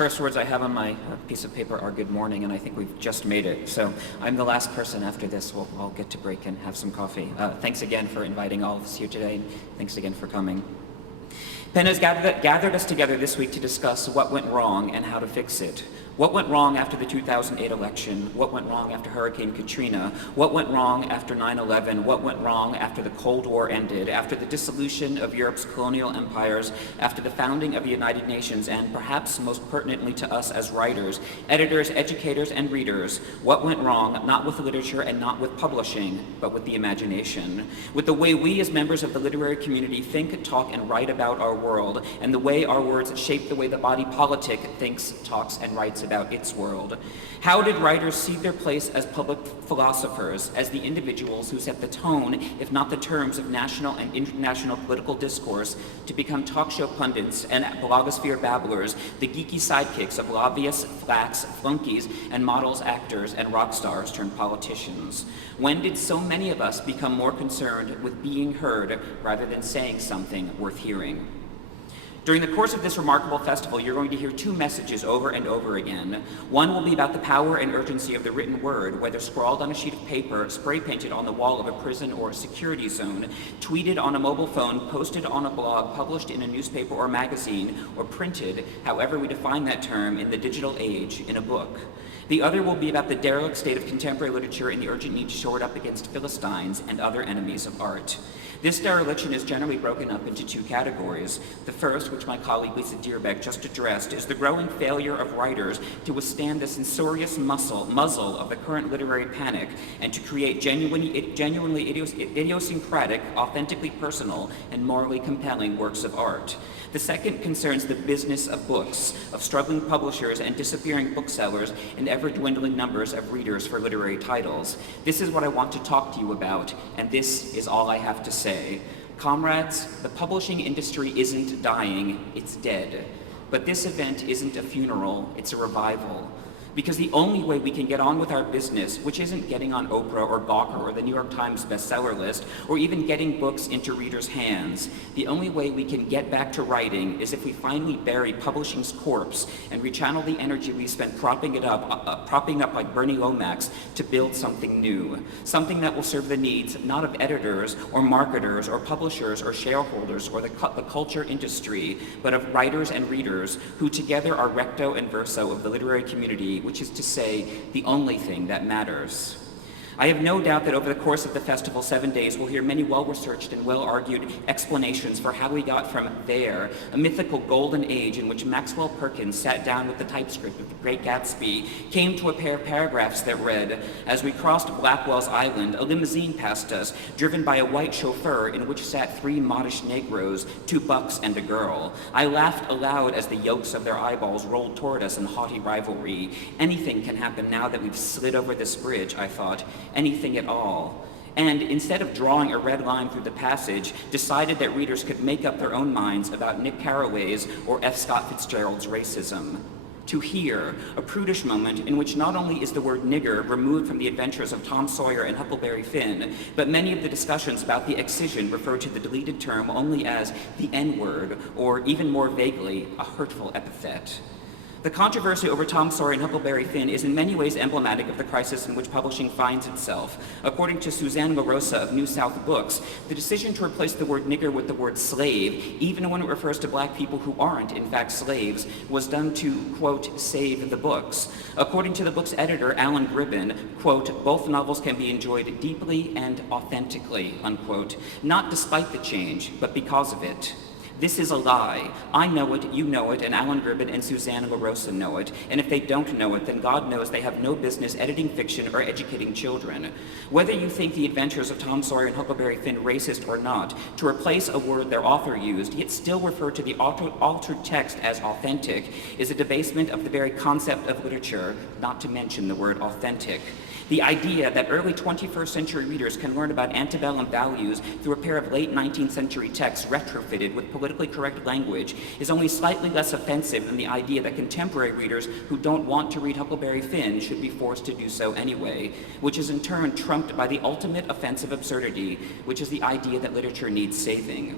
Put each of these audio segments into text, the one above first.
first words I have on my piece of paper are good morning, and I think we've just made it. So I'm the last person after this. We'll all get to break and have some coffee. Thanks again for inviting all of us here today, and thanks again for coming. Penn has gathered us together this week to discuss what went wrong and how to fix it. What went wrong after the 2008 election? What went wrong after Hurricane Katrina? What went wrong after 9/11? What went wrong after the Cold War ended? After the dissolution of Europe's colonial empires? After the founding of the United Nations? And perhaps most pertinently to us as writers, editors, educators, and readers, what went wrong, not with literature and not with publishing, but with the imagination? With the way we as members of the literary community think, talk, and write about our world, and the way our words shape the way the body politic thinks, talks, and writes about its world. How did writers see their place as public philosophers, as the individuals who set the tone, if not the terms, of national and international political discourse, to become talk show pundits and blogosphere babblers, the geeky sidekicks of lobbyists, flacks, flunkies, and models, actors, and rock stars turned politicians? When did so many of us become more concerned with being heard rather than saying something worth hearing? During the course of this remarkable festival, you're going to hear two messages over and over again. One will be about the power and urgency of the written word, whether scrawled on a sheet of paper, spray painted on the wall of a prison or a security zone, tweeted on a mobile phone, posted on a blog, published in a newspaper or magazine, or printed, however we define that term, in the digital age, in a book. The other will be about the derelict state of contemporary literature and the urgent need to shore it up against Philistines and other enemies of art. This dereliction is generally broken up into two categories. The first, which my colleague Lisa Dierbeck just addressed, is the growing failure of writers to withstand the censorious muzzle of the current literary panic and to create genuinely idiosyncratic, authentically personal, and morally compelling works of art. The second concerns the business of books, of struggling publishers and disappearing booksellers and ever-dwindling numbers of readers for literary titles. This is what I want to talk to you about, and this is all I have to say. Comrades, the publishing industry isn't dying, it's dead. But this event isn't a funeral, it's a revival. Because the only way we can get on with our business, which isn't getting on Oprah or Gawker or the New York Times bestseller list, or even getting books into readers' hands, the only way we can get back to writing is if we finally bury publishing's corpse and rechannel the energy we spent propping up like Bernie Lomax to build something new, something that will serve the needs not of editors or marketers or publishers or shareholders or the culture industry, but of writers and readers who together are recto and verso of the literary community, which is to say, the only thing that matters. I have no doubt that over the course of the festival 7 days, we'll hear many well-researched and well-argued explanations for how we got from there, a mythical golden age in which Maxwell Perkins sat down with the typescript of The Great Gatsby, came to a pair of paragraphs that read, "As we crossed Blackwell's Island, a limousine passed us, driven by a white chauffeur in which sat 3 modish Negroes, 2 bucks and a girl. I laughed aloud as the yolks of their eyeballs rolled toward us in haughty rivalry. Anything can happen now that we've slid over this bridge, I thought. Anything at all." And instead of drawing a red line through the passage, decided that readers could make up their own minds about Nick Carraway's or F. Scott Fitzgerald's racism. To hear, a prudish moment in which not only is the word nigger removed from the adventures of Tom Sawyer and Huckleberry Finn, but many of the discussions about the excision refer to the deleted term only as the N-word, or even more vaguely, a hurtful epithet. The controversy over Tom Sawyer and Huckleberry Finn is in many ways emblematic of the crisis in which publishing finds itself. According to Suzanne LaRosa of New South Books, the decision to replace the word nigger with the word slave, even when it refers to black people who aren't, in fact, slaves, was done to, quote, save the books. According to the book's editor, Alan Gribben, quote, "Both novels can be enjoyed deeply and authentically," unquote, not despite the change, but because of it. This is a lie. I know it, you know it, and Alan Gribben and Suzanne LaRosa know it. And if they don't know it, then God knows they have no business editing fiction or educating children. Whether you think the adventures of Tom Sawyer and Huckleberry Finn racist or not, to replace a word their author used, yet still refer to the altered text as authentic, is a debasement of the very concept of literature, not to mention the word authentic. The idea that early 21st century readers can learn about antebellum values through a pair of late 19th century texts retrofitted with politically correct language is only slightly less offensive than the idea that contemporary readers who don't want to read Huckleberry Finn should be forced to do so anyway, which is in turn trumped by the ultimate offensive absurdity, which is the idea that literature needs saving.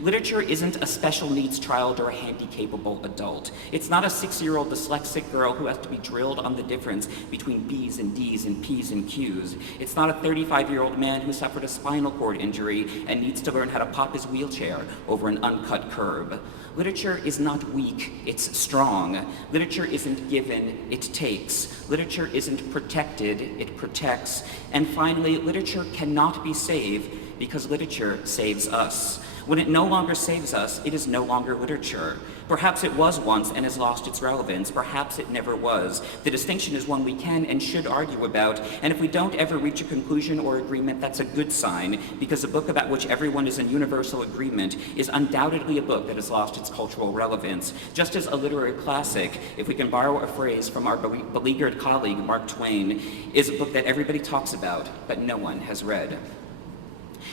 Literature isn't a special needs child or a handy-capable adult. It's not a 6-year-old dyslexic girl who has to be drilled on the difference between B's and D's and P's and Q's. It's not a 35-year-old man who suffered a spinal cord injury and needs to learn how to pop his wheelchair over an uncut curb. Literature is not weak, it's strong. Literature isn't given, it takes. Literature isn't protected, it protects. And finally, literature cannot be saved because literature saves us. When it no longer saves us, it is no longer literature. Perhaps it was once and has lost its relevance. Perhaps it never was. The distinction is one we can and should argue about, and if we don't ever reach a conclusion or agreement, that's a good sign, because a book about which everyone is in universal agreement is undoubtedly a book that has lost its cultural relevance. Just as a literary classic, if we can borrow a phrase from our beleaguered colleague Mark Twain, is a book that everybody talks about, but no one has read.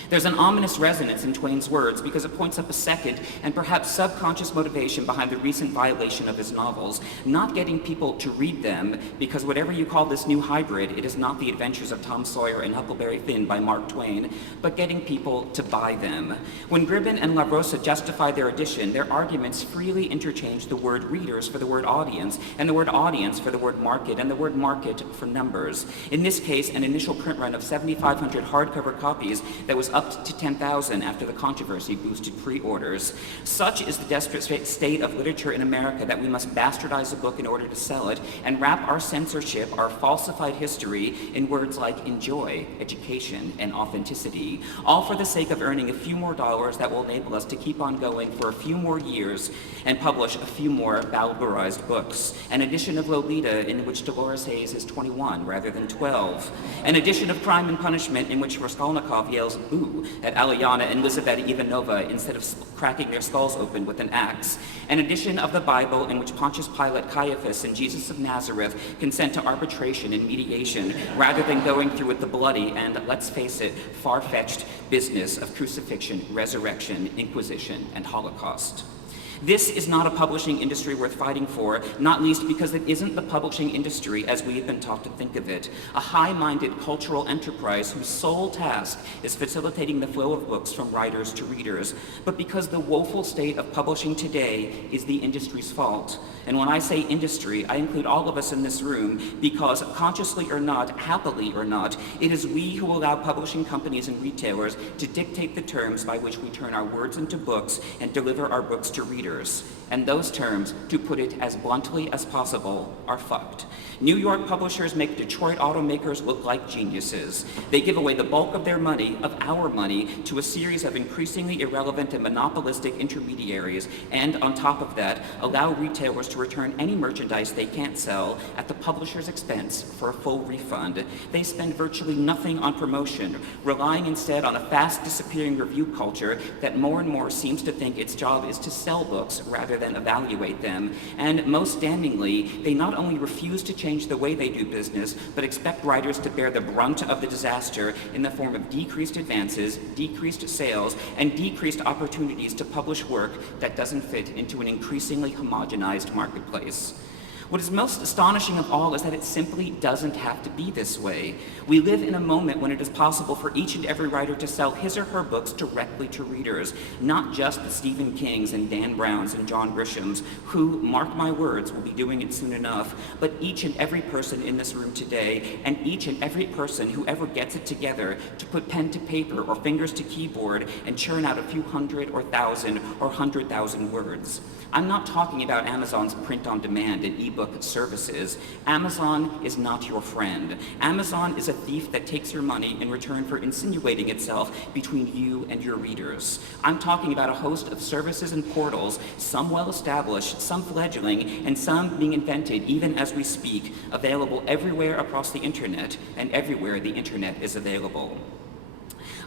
There's an ominous resonance in Twain's words because it points up a second and perhaps subconscious motivation behind the recent violation of his novels, not getting people to read them because whatever you call this new hybrid, it is not The Adventures of Tom Sawyer and Huckleberry Finn by Mark Twain, but getting people to buy them. When Gribbin and La Rosa justify their edition, their arguments freely interchange the word readers for the word audience, and the word audience for the word market, and the word market for numbers. In this case, an initial print run of 7,500 hardcover copies that was up to 10,000 after the controversy boosted pre-orders. Such is the desperate state of literature in America that we must bastardize a book in order to sell it and wrap our censorship, our falsified history, in words like enjoy, education, and authenticity, all for the sake of earning a few more dollars that will enable us to keep on going for a few more years and publish a few more Balberized books. An edition of Lolita in which Dolores Hayes is 21 rather than 12. An edition of Crime and Punishment in which Raskolnikov yells boo at Alyana and Lizaveta Ivanova instead of cracking their skulls open with an axe. An edition of the Bible in which Pontius Pilate, Caiaphas, and Jesus of Nazareth consent to arbitration and mediation rather than going through with the bloody and, let's face it, far-fetched business of crucifixion, resurrection, Inquisition, and Holocaust. This is not a publishing industry worth fighting for, not least because it isn't the publishing industry as we have been taught to think of it, a high-minded cultural enterprise whose sole task is facilitating the flow of books from writers to readers, but because the woeful state of publishing today is the industry's fault. And when I say industry, I include all of us in this room because, consciously or not, happily or not, it is we who allow publishing companies and retailers to dictate the terms by which we turn our words into books and deliver our books to readers. And those terms, to put it as bluntly as possible, are fucked. New York publishers make Detroit automakers look like geniuses. They give away the bulk of their money, of our money, to a series of increasingly irrelevant and monopolistic intermediaries, and on top of that, allow retailers to return any merchandise they can't sell at the publisher's expense for a full refund. They spend virtually nothing on promotion, relying instead on a fast disappearing review culture that more and more seems to think its job is to sell books rather than evaluate them. And most damningly, they not only refuse to change the way they do business, but expect writers to bear the brunt of the disaster in the form of decreased advances, decreased sales, and decreased opportunities to publish work that doesn't fit into an increasingly homogenized marketplace. What is most astonishing of all is that it simply doesn't have to be this way. We live in a moment when it is possible for each and every writer to sell his or her books directly to readers, not just the Stephen Kings and Dan Browns and John Grishams, who, mark my words, will be doing it soon enough, but each and every person in this room today, and each and every person who ever gets it together to put pen to paper or fingers to keyboard and churn out a few hundred or thousand or 100,000 words. I'm not talking about Amazon's print-on-demand and ebook services. Amazon is not your friend. Amazon is a thief that takes your money in return for insinuating itself between you and your readers. I'm talking about a host of services and portals, some well-established, some fledgling, and some being invented even as we speak, available everywhere across the internet and everywhere the internet is available.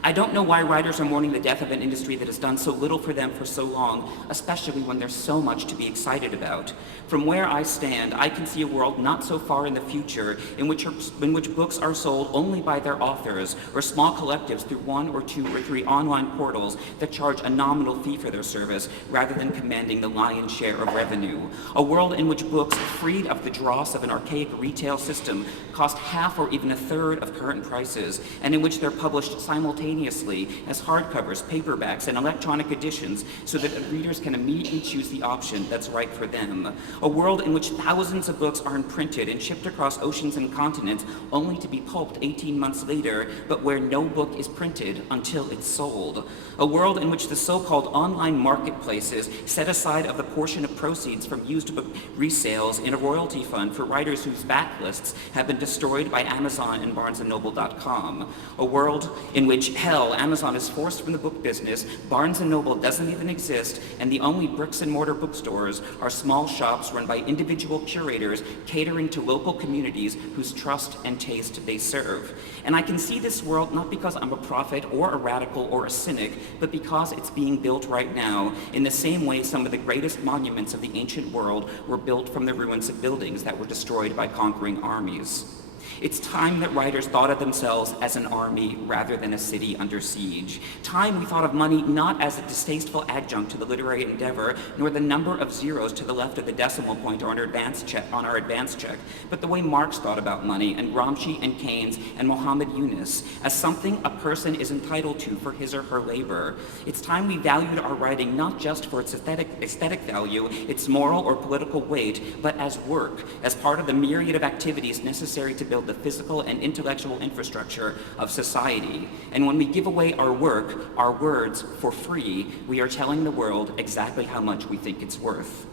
I don't know why writers are mourning the death of an industry that has done so little for them for so long, especially when there's so much to be excited about. From where I stand, I can see a world not so far in the future in which books are sold only by their authors, or small collectives through 1 or 2 or 3 online portals that charge a nominal fee for their service rather than commanding the lion's share of revenue. A world in which books, freed of the dross of an archaic retail system, cost half or even a third of current prices, and in which they're published simultaneously simultaneously as hardcovers, paperbacks, and electronic editions so that readers can immediately choose the option that's right for them. A world in which thousands of books are imprinted and shipped across oceans and continents only to be pulped 18 months later, but where no book is printed until it's sold. A world in which the so-called online marketplaces set aside of the portion of proceeds from used book resales in a royalty fund for writers whose backlists have been destroyed by Amazon and BarnesandNoble.com. A world in which, hell, Amazon is forced from the book business, Barnes & Noble doesn't even exist, and the only bricks and mortar bookstores are small shops run by individual curators catering to local communities whose trust and taste they serve. And I can see this world not because I'm a prophet or a radical or a cynic, but because it's being built right now in the same way some of the greatest monuments of the ancient world were built from the ruins of buildings that were destroyed by conquering armies. It's time that writers thought of themselves as an army rather than a city under siege. Time we thought of money not as a distasteful adjunct to the literary endeavor, nor the number of zeros to the left of the decimal point on our advance check, but the way Marx thought about money, and Gramsci and Keynes and Mohammed Yunus, as something a person is entitled to for his or her labor. It's time we valued our writing not just for its aesthetic value, its moral or political weight, but as work, as part of the myriad of activities necessary to build the physical and intellectual infrastructure of society. And when we give away our work, our words, for free, we are telling the world exactly how much we think it's worth.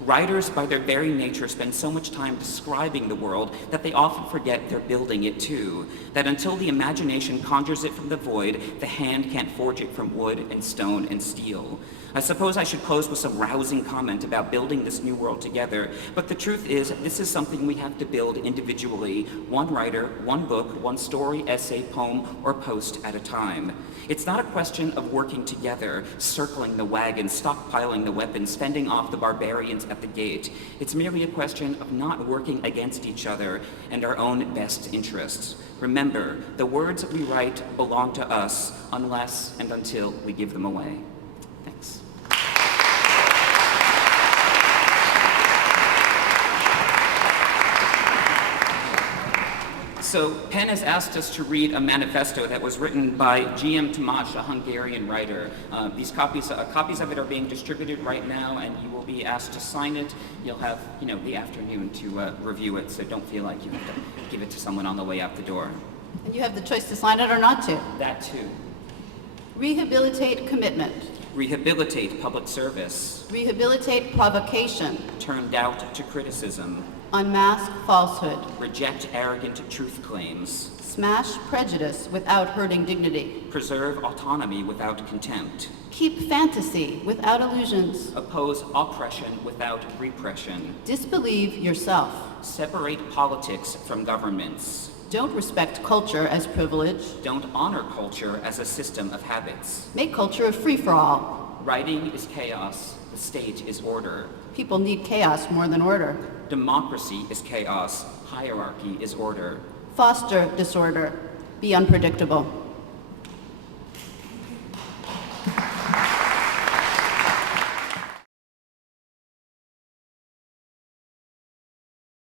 Writers, by their very nature, spend so much time describing the world that they often forget they're building it too. That until the imagination conjures it from the void, the hand can't forge it from wood and stone and steel. I suppose I should close with some rousing comment about building this new world together, but the truth is, this is something we have to build individually, one writer, one book, one story, essay, poem, or post at a time. It's not a question of working together, circling the wagon, stockpiling the weapons, fending off the barbarians at the gate. It's merely a question of not working against each other and our own best interests. Remember, the words we write belong to us unless and until we give them away. Thanks. So Penn has asked us to read a manifesto that was written by G.M. Tamás, a Hungarian writer. These copies of it are being distributed right now, and you will be asked to sign it. You'll have, the afternoon to review it, so don't feel like you have to give it to someone on the way out the door. And you have the choice to sign it or not to. That too. Rehabilitate commitment. Rehabilitate public service. Rehabilitate provocation. Turn doubt to criticism. Unmask falsehood. Reject arrogant truth claims. Smash prejudice without hurting dignity. Preserve autonomy without contempt. Keep fantasy without illusions. Oppose oppression without repression. Disbelieve yourself. Separate politics from governments. Don't respect culture as privilege. Don't honor culture as a system of habits. Make culture a free-for-all. Writing is chaos. The state is order. People need chaos more than order. Democracy is chaos. Hierarchy is order. Foster disorder. Be unpredictable.